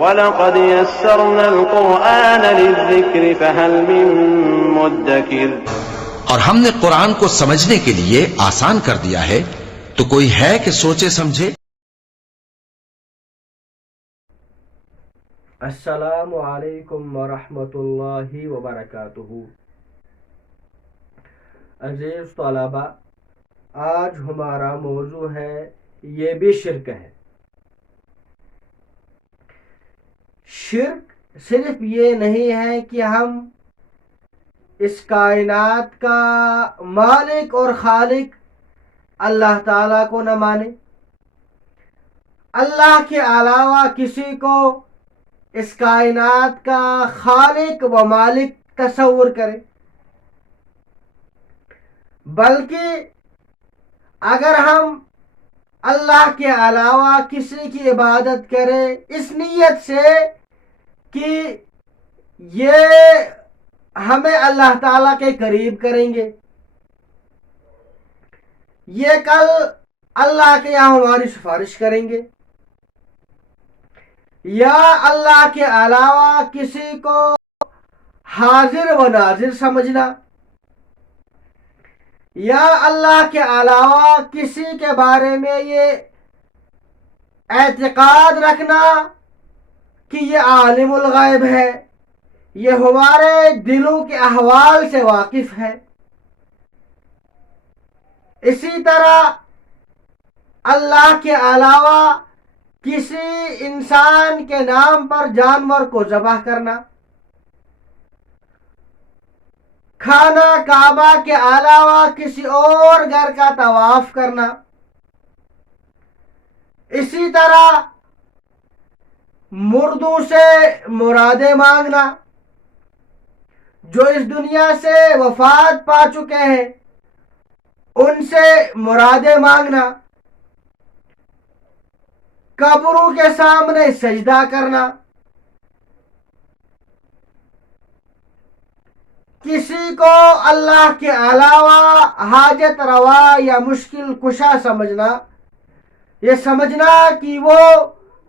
وَلَقَدْ يَسَّرْنَا الْقُرْآنَ لِلذِّكْرِ فَهَلْ مِن مُّدَّكِرٍ۔ اور ہم نے قرآن کو سمجھنے کے لیے آسان کر دیا ہے، تو کوئی ہے کہ سوچے سمجھے؟ السلام علیکم ورحمۃ اللہ وبرکاتہ۔ عزیز طلباء، آج ہمارا موضوع ہے یہ بھی شرک ہے۔ شرک صرف یہ نہیں ہے کہ ہم اس کائنات کا مالک اور خالق اللہ تعالیٰ کو نہ مانیں، اللہ کے علاوہ کسی کو اس کائنات کا خالق و مالک تصور کریں، بلکہ اگر ہم اللہ کے علاوہ کسی کی عبادت کریں اس نیت سے کہ یہ ہمیں اللہ تعالیٰ کے قریب کریں گے، یہ کل اللہ کے یہاں ہماری سفارش کریں گے، یا اللہ کے علاوہ کسی کو حاضر و ناظر سمجھنا، یا اللہ کے علاوہ کسی کے بارے میں یہ اعتقاد رکھنا کہ یہ عالم الغیب ہے، یہ ہمارے دلوں کے احوال سے واقف ہے۔ اسی طرح اللہ کے علاوہ کسی انسان کے نام پر جانور کو ذبح کرنا، خانہ کعبہ کے علاوہ کسی اور گھر کا طواف کرنا، اسی طرح مردوں سے مرادیں مانگنا، جو اس دنیا سے وفات پا چکے ہیں ان سے مرادیں مانگنا، قبروں کے سامنے سجدہ کرنا، کسی کو اللہ کے علاوہ حاجت روا یا مشکل کشا سمجھنا، یہ سمجھنا کہ وہ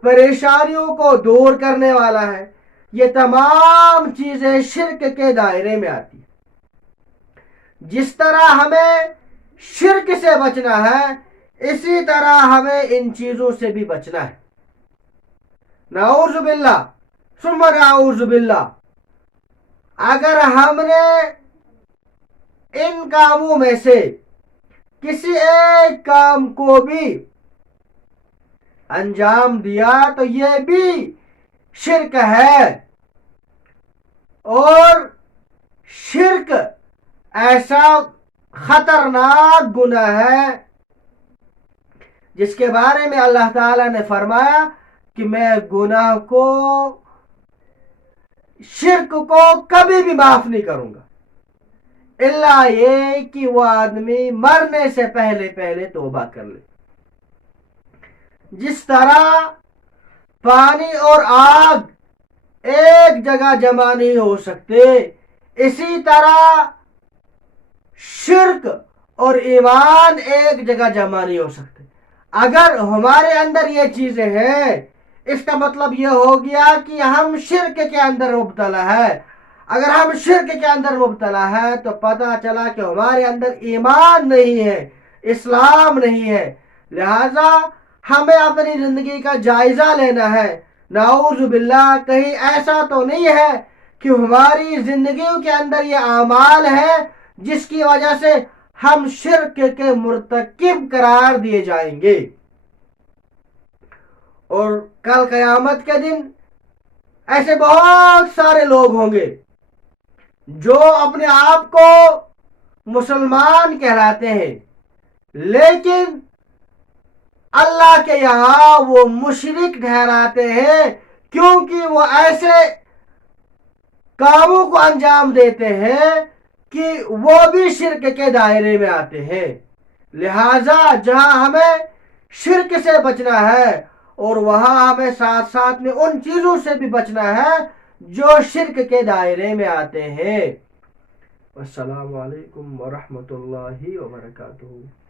پریشانیوں کو دور کرنے والا ہے، یہ تمام چیزیں شرک کے دائرے میں آتی ہیں۔ جس طرح ہمیں شرک سے بچنا ہے اسی طرح ہمیں ان چیزوں سے بھی بچنا ہے۔ نعوذ باللہ ثم نعوذ باللہ، اگر ہم نے ان کاموں میں سے کسی ایک کام کو بھی انجام دیا تو یہ بھی شرک ہے، اور شرک ایسا خطرناک گناہ ہے جس کے بارے میں اللہ تعالیٰ نے فرمایا کہ میں گناہ کو، شرک کو کبھی بھی معاف نہیں کروں گا، الا یہ کہ وہ آدمی مرنے سے پہلے پہلے توبہ کر لے۔ جس طرح پانی اور آگ ایک جگہ جمع نہیں ہو سکتے، اسی طرح شرک اور ایمان ایک جگہ جمع نہیں ہو سکتے۔ اگر ہمارے اندر یہ چیزیں ہیں اس کا مطلب یہ ہو گیا کہ ہم شرک کے اندر مبتلا ہے۔ اگر ہم شرک کے اندر مبتلا ہے تو پتہ چلا کہ ہمارے اندر ایمان نہیں ہے، اسلام نہیں ہے، لہذا ہمیں اپنی زندگی کا جائزہ لینا ہے۔ نعوذ باللہ، کہیں ایسا تو نہیں ہے کہ ہماری زندگیوں کے اندر یہ اعمال ہے جس کی وجہ سے ہم شرک کے مرتکب قرار دیے جائیں گے، اور کل قیامت کے دن ایسے بہت سارے لوگ ہوں گے جو اپنے آپ کو مسلمان کہلاتے ہیں لیکن اللہ کے یہاں وہ مشرک ٹھہراتے ہیں، کیونکہ وہ ایسے کاموں کو انجام دیتے ہیں کہ وہ بھی شرک کے دائرے میں آتے ہیں۔ لہذا جہاں ہمیں شرک سے بچنا ہے اور وہاں ہمیں ساتھ ساتھ میں ان چیزوں سے بھی بچنا ہے جو شرک کے دائرے میں آتے ہیں۔ السلام علیکم ورحمۃ اللہ وبرکاتہ۔